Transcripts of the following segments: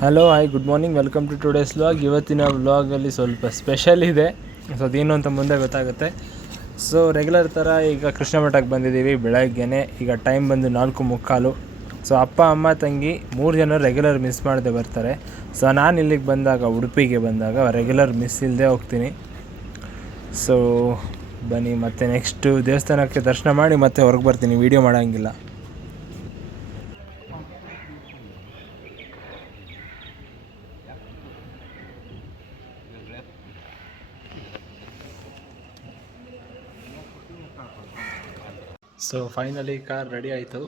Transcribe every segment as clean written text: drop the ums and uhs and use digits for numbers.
Hello hi good morning, welcome to today's vlog. ಇವತ್ತಿನ ವ್ಲಾಗಲ್ಲಿ ಸ್ವಲ್ಪ ಸ್ಪೆಷಲ್ ಇದೆ. ಸೊ ಅದೇನು ಅಂತ ಮುಂದೆ ಗೊತ್ತಾಗುತ್ತೆ. ಸೊ ರೆಗ್ಯುಲರ್ ಥರ ಈಗ ಕೃಷ್ಣ ಮಠಕ್ಕೆ ಬಂದಿದ್ದೀವಿ ಬೆಳಗ್ಗೆನೇ. ಈಗ ಟೈಮ್ ಬಂದು 4:45. ಸೊ ಅಪ್ಪ ಅಮ್ಮ ತಂಗಿ 3 ಜನ ರೆಗ್ಯುಲರ್ ಮಿಸ್ ಮಾಡದೆ ಬರ್ತಾರೆ. ಸೊ ನಾನು ಇಲ್ಲಿಗೆ ಬಂದಾಗ, ಉಡುಪಿಗೆ ಬಂದಾಗ ರೆಗ್ಯುಲರ್ ಮಿಸ್ ಇಲ್ಲದೆ ಹೋಗ್ತೀನಿ. ಸೊ ಬನ್ನಿ ಮತ್ತೆ ನೆಕ್ಸ್ಟು ದೇವಸ್ಥಾನಕ್ಕೆ ದರ್ಶನ ಮಾಡಿ ಮತ್ತೆ ಹೊರಗೆ ಬರ್ತೀನಿ, ವೀಡಿಯೋ ಮಾಡೋಂಗಿಲ್ಲ. ಸೊ ಫೈನಲಿ ಕಾರ್ ರೆಡಿ ಆಯಿತು.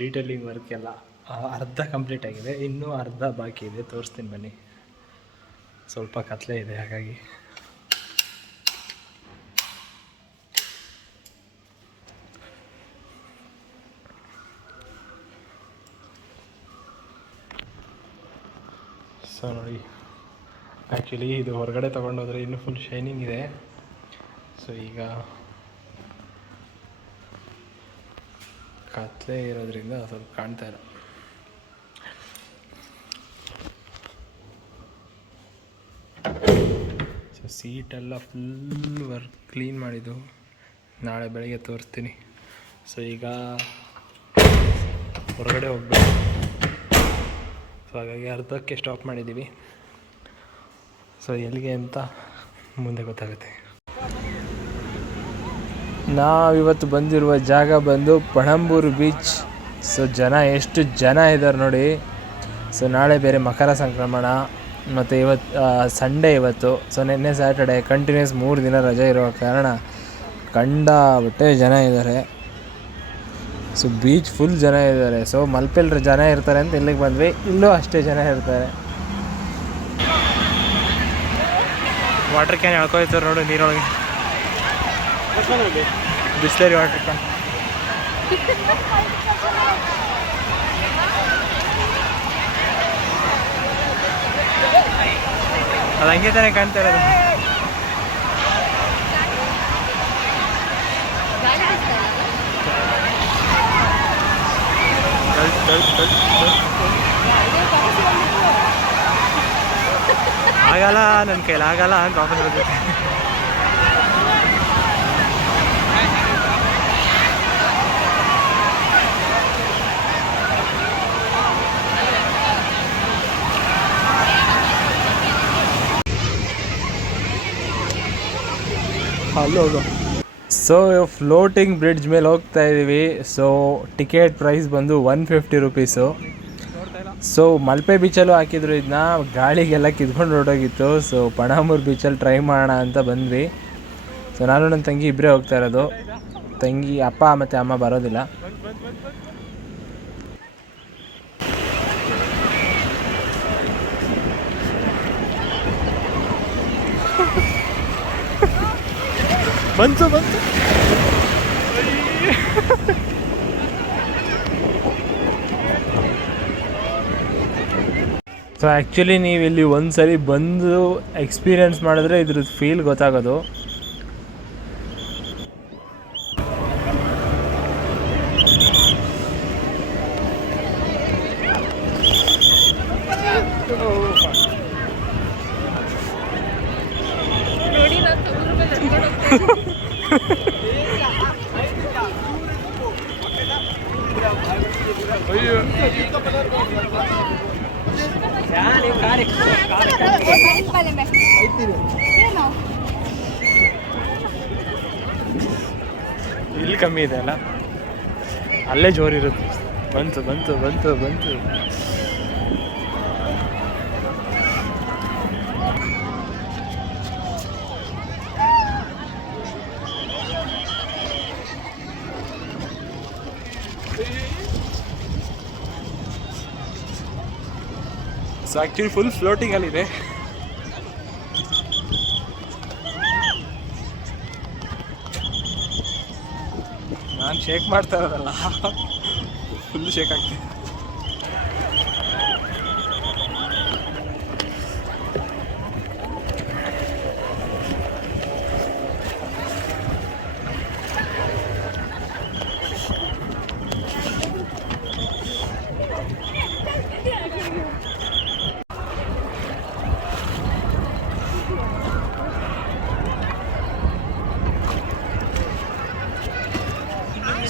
ಡೀಟೇಲಿಂಗ್ ವರ್ಕ್ ಎಲ್ಲ ಅರ್ಧ ಕಂಪ್ಲೀಟ್ ಆಗಿದೆ, ಇನ್ನೂ ಅರ್ಧ ಬಾಕಿ ಇದೆ. ತೋರಿಸ್ತೀನಿ ಬನ್ನಿ. ಸ್ವಲ್ಪ ಕತ್ಲೆ ಇದೆ ಹಾಗಾಗಿ. ಸೊ ನೋಡಿ, ಆ್ಯಕ್ಚುಲಿ ಇದು ಹೊರಗಡೆ ತೊಗೊಂಡೋದ್ರೆ ಇನ್ನೂ ಫುಲ್ ಶೈನಿಂಗ್ ಇದೆ. ಸೊ ಈಗ ಕತ್ಲೆ ಇರೋದ್ರಿಂದ ಸ್ವಲ್ಪ ಕಾಣ್ತಾ ಇಲ್ಲ. ಸೊ ಸೀಟೆಲ್ಲ ಫುಲ್ ವರ್ಕ್ ಕ್ಲೀನ್ ಮಾಡಿದ್ದು, ನಾಳೆ ಬೆಳಗ್ಗೆ ತೋರಿಸ್ತೀನಿ. ಸೊ ಈಗ ಹೊರಗಡೆ ಹೋಗ್ಬೇಕು. ಸೊ ಹಾಗಾಗಿ ಅರ್ಧಕ್ಕೆ ಸ್ಟಾಪ್ ಮಾಡಿದ್ದೀವಿ. ಸೊ ಎಲ್ಲಿಗೆ ಅಂತ ಮುಂದೆ ಗೊತ್ತಾಗುತ್ತೆ. ನಾವಿವತ್ತು ಬಂದಿರುವ ಜಾಗ ಬಂದು ಪಣಂಬೂರು ಬೀಚ್. ಸೊ ಎಷ್ಟು ಜನ ಇದ್ದಾರೆ ನೋಡಿ. ಸೊ ನಾಳೆ ಬೇರೆ ಮಕರ ಸಂಕ್ರಮಣ, ಮತ್ತು ಇವತ್ತು ಸಂಡೇ ಇವತ್ತು. ಸೊ ನಿನ್ನೆ ಸ್ಯಾಟರ್ಡೆ ಕಂಟಿನ್ಯೂಸ್ 3 ದಿನ ರಜೆ ಇರೋ ಕಾರಣ ಕಂಡಾಬಿಟ್ಟೆ ಜನ ಇದ್ದಾರೆ. ಸೊ ಬೀಚ್ ಫುಲ್ ಜನ ಇದ್ದಾರೆ. ಸೊ ಮಲ್ಪೆಲ್ ಜನ ಇರ್ತಾರೆ ಅಂತ ಇಲ್ಲಿಗೆ ಬಂದ್ವಿ, ಇಲ್ಲೂ ಅಷ್ಟೇ ಜನ ಇರ್ತಾರೆ. ವಾಟರ್ ಕ್ಯಾನ್ ಎಳ್ಕೊಯ್ತಾರೆ ನೋಡಿ ನೀರೊಳಗೆ. Bisleri water can. ಅದು ಹಂಗೆ ತಾನೇ ಕಾಣ್ತಾ ಇರೋದು. ಆಗಲ್ಲ, ನನ್ನ ಕೈಲಿ ಆಗಲ್ಲ ಅಂತ ವಾಪಸ್ ಬರುತ್ತೆ. ಸೊ ಫ್ಲೋಟಿಂಗ್ ಬ್ರಿಡ್ಜ್ ಮೇಲೆ ಹೋಗ್ತಾ ಇದ್ದೀವಿ. ಸೊ ಟಿಕೆಟ್ ಪ್ರೈಸ್ ಬಂದು 150 ರುಪೀಸು. ಸೊ ಮಲ್ಪೆ ಬೀಚಲ್ಲೂ ಹಾಕಿದ್ರು ಇದನ್ನ, ಗಾಳಿಗೆಲ್ಲ ಕಿದ್ಕೊಂಡು ಹೊರಟೋಗಿತ್ತು. ಸೊ ಪಣಂಬೂರು ಬೀಚಲ್ಲಿ ಟ್ರೈ ಮಾಡೋಣ ಅಂತ ಬಂದ್ವಿ. ಸೊ ನಾನು ನನ್ನ ತಂಗಿ ಇಬ್ಬರೇ ಹೋಗ್ತಾ ಇರೋದು. ತಂಗಿ ಅಪ್ಪ ಮತ್ತು ಅಮ್ಮ ಬರೋದಿಲ್ಲ. ಬಂತು ಸೊ ಆ್ಯಕ್ಚುಲಿ ನೀವು ಇಲ್ಲಿ ಒಂದು ಸರಿ ಬಂದು ಎಕ್ಸ್ಪೀರಿಯೆನ್ಸ್ ಮಾಡಿದ್ರೆ ಇದ್ರದ್ದು ಫೀಲ್ ಗೊತ್ತಾಗೋದು. ಇಲ್ಲಿ ಕಮ್ಮಿ ಇದೆ ಅಲ್ಲ, ಅಲ್ಲೇ ಜೋರಿರುತ್ತೆ. ಬಂತು. ಸೊ ಆ್ಯಕ್ಚುಲಿ ಫುಲ್ ಫ್ಲೋಟಿಂಗಲ್ಲಿದೆ. ನಾನು ಶೇಕ್ ಮಾಡ್ತಾ ಇರೋದಲ್ಲ, ಫುಲ್ ಶೇಕ್ ಆಗ್ತಿದೆ.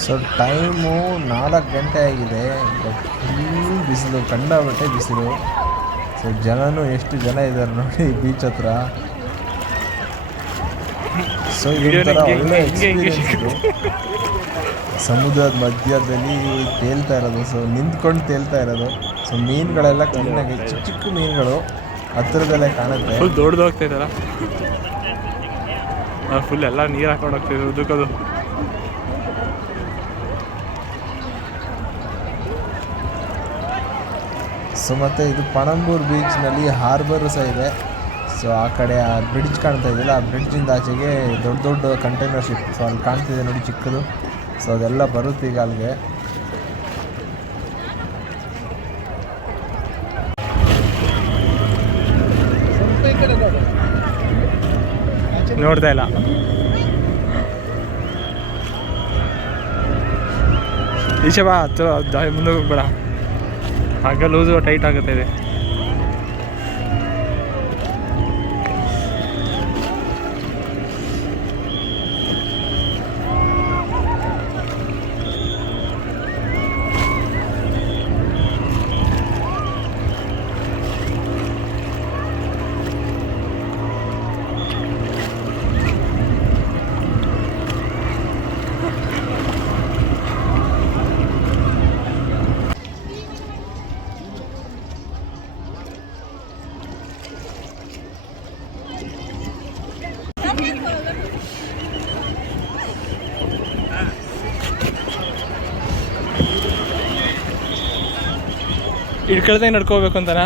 ಸೊ ಟೈಮು 4 ಗಂಟೆ ಆಗಿದೆ. ಬಟ್ ಫುಲ್ ಬಿಸಿಲು, ಕಂಡಾಬಟ್ಟೆ ಬಿಸಿಲು. ಸೊ ಜನನೂ ಎಷ್ಟು ಜನ ಇದ್ದಾರೆ ನೋಡಿ ಬೀಚ್ ಹತ್ರ. ಸೊ ಇದೊಂಥರ ಒಳ್ಳೆ ಎಕ್ಸ್ಪೀರಿಯನ್ಸ್ ಇದು. ಸಮುದ್ರದ ಮಧ್ಯದಲ್ಲಿ ತೇಲ್ತಾ ಇರೋದು, ಸೊ ನಿಂತ್ಕೊಂಡು ತೇಲ್ತಾ ಇರೋದು. ಸೊ ಮೀನುಗಳೆಲ್ಲ ಕ್ಲೀನಾಗಿ ಚಿಕ್ಕ ಚಿಕ್ಕ ಮೀನುಗಳು ಹತ್ತಿರದಲ್ಲೇ ಕಾಣುತ್ತೆ. ಫುಲ್ ದೊಡ್ಡದು ಹೋಗ್ತಾ ಇದ್ದಾರ, ಫುಲ್ ಎಲ್ಲ ನೀರು ಹಾಕೊಂಡು ಹೋಗ್ತಿದ್ರು ಉದಕ್ಕದು. ಸೊ ಮತ್ತು ಇದು ಪಣಂಬೂರು ಬೀಚ್ನಲ್ಲಿ ಹಾರ್ಬರು ಸಹ ಇದೆ. ಸೊ ಆ ಕಡೆ ಆ ಬ್ರಿಡ್ಜ್ ಕಾಣ್ತಾ ಇದೆಯಲ್ಲ, ಆ ಬ್ರಿಡ್ಜಿಂದ ಆಚೆಗೆ ದೊಡ್ಡ ದೊಡ್ಡ ಕಂಟೈನರ್ ಶಿಪ್. ಸೊ ಅಲ್ಲಿ ಕಾಣ್ತಿದೆ ನೋಡಿ ಚಿಕ್ಕದು. ಸೊ ಅದೆಲ್ಲ ಬರುತ್ತೆ ಈಗ ಅಲ್ಲಿಗೆ. ನೋಡ್ತಾ ಇಲ್ಲ, ಈಚೆ ಬಾ, ಮುಂದೆ ಹೋಗ್ಬೇಡ, ಆಗ ಲೂಸು ಟೈಟ್ ಆಗುತ್ತೆ ಇದೆ. ಇಡ್ಕೊಳ್ದಂಗೆ ನಡ್ಕೋಬೇಕು ಅಂತನಾ?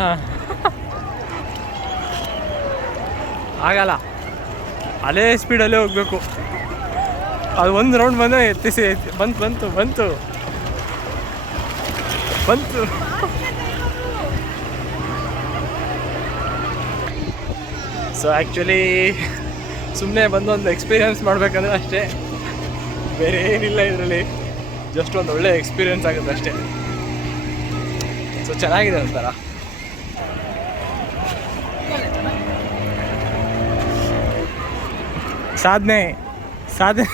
ಆಗಲ್ಲ, ಅದೇ ಸ್ಪೀಡಲ್ಲೇ ಹೋಗಬೇಕು. ಅದು ಒಂದು ರೌಂಡ್ ಬಂದರೆ ಎತ್ತಿಸಿ ಬಂತು ಬಂತು ಬಂತು ಬಂತು. ಸೊ ಆ್ಯಕ್ಚುಲಿ ಸುಮ್ಮನೆ ಬಂದು ಒಂದು ಎಕ್ಸ್ಪೀರಿಯೆನ್ಸ್ ಮಾಡಬೇಕಂದ್ರೆ ಅಷ್ಟೇ, ಬೇರೆ ಏನಿಲ್ಲ ಇದರಲ್ಲಿ. ಜಸ್ಟ್ ಒಂದು ಒಳ್ಳೆ ಎಕ್ಸ್ಪೀರಿಯೆನ್ಸ್ ಆಗುತ್ತೆ ಅಷ್ಟೇ. ಸೊ ಚೆನ್ನಾಗಿದೆ ಒಂಥರ. ಸಾಧನೆ ಸಾಧನೆ.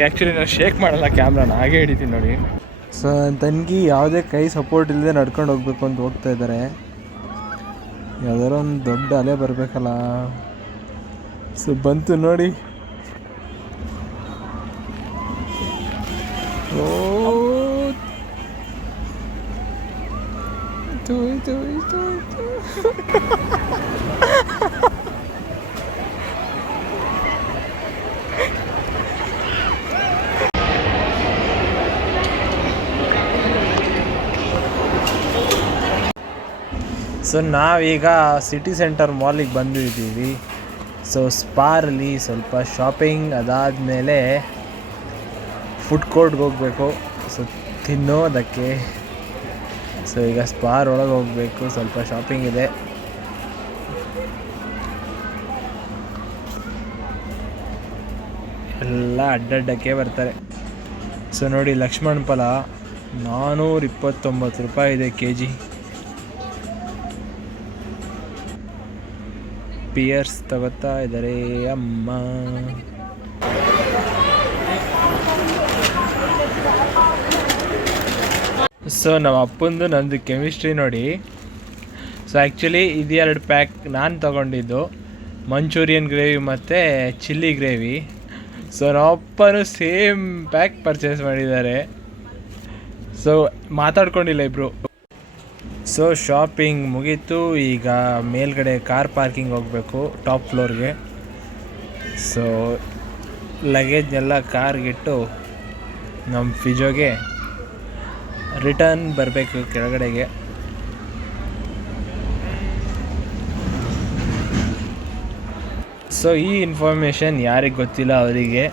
ಆ್ಯಕ್ಚುಲಿ ನಾನು ಶೇಕ್ ಮಾಡಲ್ಲ ಕ್ಯಾಮ್ರಾನ, ಹಾಗೆ ಹಿಡಿತೀನಿ ನೋಡಿ. ಸೊ ನನ್ನ ತಂಗಿ ಯಾವುದೇ ಕೈ ಸಪೋರ್ಟ್ ಇಲ್ಲದೆ ನಡ್ಕೊಂಡು ಹೋಗ್ಬೇಕು ಅಂತ ಹೋಗ್ತಾ ಇದ್ದಾರೆ. ಯಾವ್ದಾರ ಒಂದು ದೊಡ್ಡ ಅಲೆ ಬರಬೇಕಲ್ಲ. ಸೊ ಬಂತು ನೋಡಿ. ಓ ಸೊ ನಾವೀಗ ಸಿಟಿ ಸೆಂಟರ್ ಮಾಲಿಗೆ ಬಂದಿದ್ದೀವಿ. ಸೊ ಸ್ಪಾರಲ್ಲಿ ಸ್ವಲ್ಪ ಶಾಪಿಂಗ್, ಅದಾದಮೇಲೆ ಫುಡ್ ಕೋರ್ಟ್ಗೆ ಹೋಗಬೇಕು. ಸೊ ತಿನ್ನೋದಕ್ಕೆ. ಸೊ ಈಗ ಸ್ಪಾರ್ ಒಳಗೆ ಹೋಗಬೇಕು, ಸ್ವಲ್ಪ ಶಾಪಿಂಗ್ ಇದೆ. ಎಲ್ಲ ಅಡ್ಡಡ್ಡಕ್ಕೆ ಬರ್ತಾರೆ. ಸೊ ನೋಡಿ, ಲಕ್ಷ್ಮಣ ಫಲ 429 ರೂಪಾಯಿ ಇದೆ kg. ಪಿಯರ್ಸ್ ತಗೋತಾ ಇದ್ದಾರೆ ಅಮ್ಮ. ಸೊ ನಮ್ಮ ಅಪ್ಪಂದು ನಂದು ಕೆಮಿಸ್ಟ್ರಿ ನೋಡಿ. ಸೊ ಆ್ಯಕ್ಚುಲಿ ಇದು 2 ಪ್ಯಾಕ್ ನಾನು ತೊಗೊಂಡಿದ್ದು, ಮಂಚೂರಿಯನ್ ಗ್ರೇವಿ ಮತ್ತು ಚಿಲ್ಲಿ ಗ್ರೇವಿ. ಸೊ ನಮ್ಮ ಅಪ್ಪನೂ ಸೇಮ್ ಪ್ಯಾಕ್ ಪರ್ಚೇಸ್ ಮಾಡಿದ್ದಾರೆ. ಸೊ ಮಾತಾಡ್ಕೊಂಡಿಲ್ಲ ಇಬ್ಬರು. ಸೊ ಶಾಪಿಂಗ್ ಮುಗೀತು. ಈಗ ಮೇಲ್ಗಡೆ ಕಾರ್ ಪಾರ್ಕಿಂಗ್ ಹೋಗಬೇಕು, ಟಾಪ್ ಫ್ಲೋರ್ಗೆ. ಸೊ ಲಗೇಜ್ನೆಲ್ಲ ಕಾರ್ಗಿಟ್ಟು ನಮ್ಮ ಫಿಜೋಗೆ ರಿಟರ್ನ್ ಬರಬೇಕು ಕೆಳಗಡೆಗೆ. ಸೊ ಈ ಇನ್ಫಾರ್ಮೇಷನ್ ಯಾರಿಗೆ ಗೊತ್ತಿಲ್ಲ ಅವರಿಗೆ.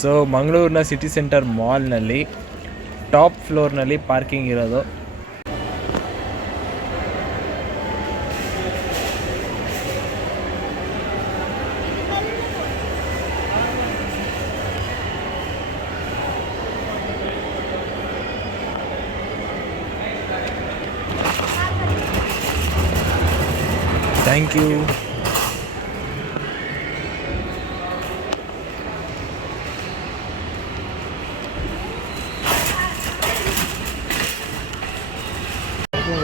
ಸೊ ಮಂಗಳೂರಿನ ಸಿಟಿ ಸೆಂಟರ್ ಮಾಲ್ನಲ್ಲಿ ಟಾಪ್ ಫ್ಲೋರ್ನಲ್ಲಿ ಪಾರ್ಕಿಂಗ್ ಇರೋದು. Thank you.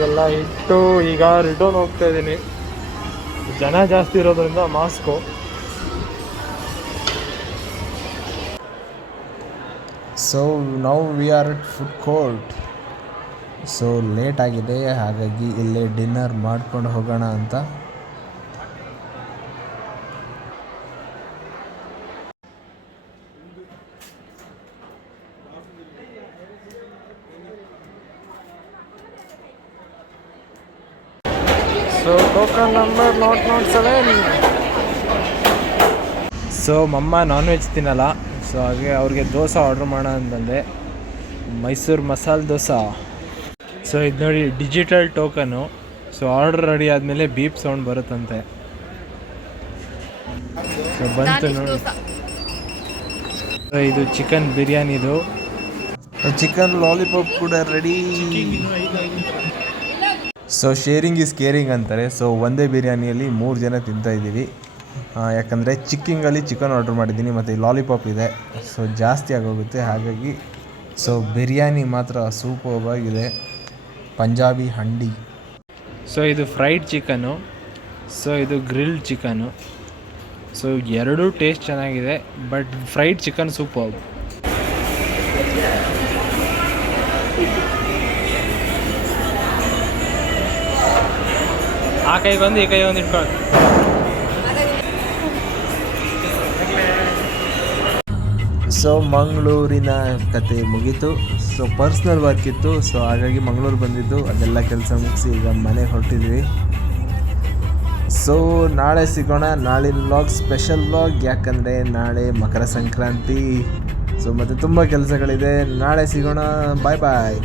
ಎಲ್ಲ ಇಟ್ಟು ಈಗ ರಿಟರ್ನ್ ಹೋಗ್ತಾ ಇದ್ದೀನಿ. ಜನ ಜಾಸ್ತಿ ಇರೋದ್ರಿಂದ mask. So now we are at food court. So late ಆಗಿದೆ, ಹಾಗಾಗಿ ಇಲ್ಲೇ ಡಿನ್ನರ್ ಮಾಡ್ಕೊಂಡು ಹೋಗೋಣ ಅಂತ. ಸೊ ಟೋಕನ್ ನಂಬರ್ ನಾಟ್ 7. ಸೊ ಮಮ್ಮ ನಾನ್ ವೆಜ್ ತಿನ್ನಲ್ಲ, ಸೊ ಹಾಗೆ ಅವ್ರಿಗೆ ದೋಸೆ ಆರ್ಡ್ರ್ ಮಾಡೋಣ ಅಂತಂದೆ, ಮೈಸೂರು ಮಸಾಲೆ ದೋಸೆ. ಸೊ ಇದು ನೋಡಿ digital token. So order ready ಆದಮೇಲೆ ಬೀಪ್ ಸೌಂಡ್ ಬರುತ್ತಂತೆ. ಸೊ ಬಂತು ನೋಡಿ. ಸೊ ಇದು ಚಿಕನ್ ಬಿರಿಯಾನಿದು. ಚಿಕನ್ ಲಾಲಿಪಾಪ್ ಕೂಡ ready. So sharing is caring ಅಂತಾರೆ. ಸೊ ಒಂದೇ ಬಿರಿಯಾನಿಯಲ್ಲಿ 3 ಜನ ತಿಂತಾಯಿದ್ದೀವಿ. ಯಾಕಂದರೆ ಚಿಕ್ಕಿಂಗಲ್ಲಿ ಚಿಕನ್ ಆರ್ಡ್ರ್ ಮಾಡಿದ್ದೀನಿ ಮತ್ತು ಲಾಲಿಪಾಪ್ ಇದೆ, ಸೊ ಜಾಸ್ತಿ ಆಗೋಗುತ್ತೆ. ಹಾಗಾಗಿ ಸೊ ಬಿರಿಯಾನಿ ಮಾತ್ರ ಸೂಪರ್ಬಾಗಿದೆ, ಪಂಜಾಬಿ ಹಂಡಿ. ಸೊ ಇದು ಫ್ರೈಡ್ ಚಿಕನ್ನು, ಸೊ ಇದು ಗ್ರಿಲ್ಡ್ ಚಿಕನ್ನು. ಸೊ ಎರಡೂ ಟೇಸ್ಟ್ ಚೆನ್ನಾಗಿದೆ, ಬಟ್ ಫ್ರೈಡ್ ಚಿಕನ್ ಸೂಪರ್. ಆ ಕೈಗೊಂದು ಈ ಕೈಗೊಂದು ಇಟ್ಕೊಳ್ಳಿ. ಸೊ ಮಂಗಳೂರಿನ ಕತೆ ಮುಗೀತು. ಸೊ ಪರ್ಸ್ನಲ್ ವರ್ಕ್ ಇತ್ತು, ಸೊ ಹಾಗಾಗಿ ಮಂಗಳೂರು ಬಂದಿದ್ದು, ಅದೆಲ್ಲ ಕೆಲಸ ಮುಗಿಸಿ ಈಗ ಮನೆಗೆ ಹೊರಟಿದ್ವಿ. ಸೊ ನಾಳೆ ಸಿಗೋಣ. ನಾಳಿನ ವ್ಲಾಗ್ ಸ್ಪೆಷಲ್ ವ್ಲಾಗ್, ಯಾಕಂದರೆ ನಾಳೆ ಮಕರ ಸಂಕ್ರಾಂತಿ. ಸೊ ಮತ್ತು ತುಂಬ ಕೆಲಸಗಳಿದೆ. ನಾಳೆ ಸಿಗೋಣ. ಬಾಯ್ ಬಾಯ್.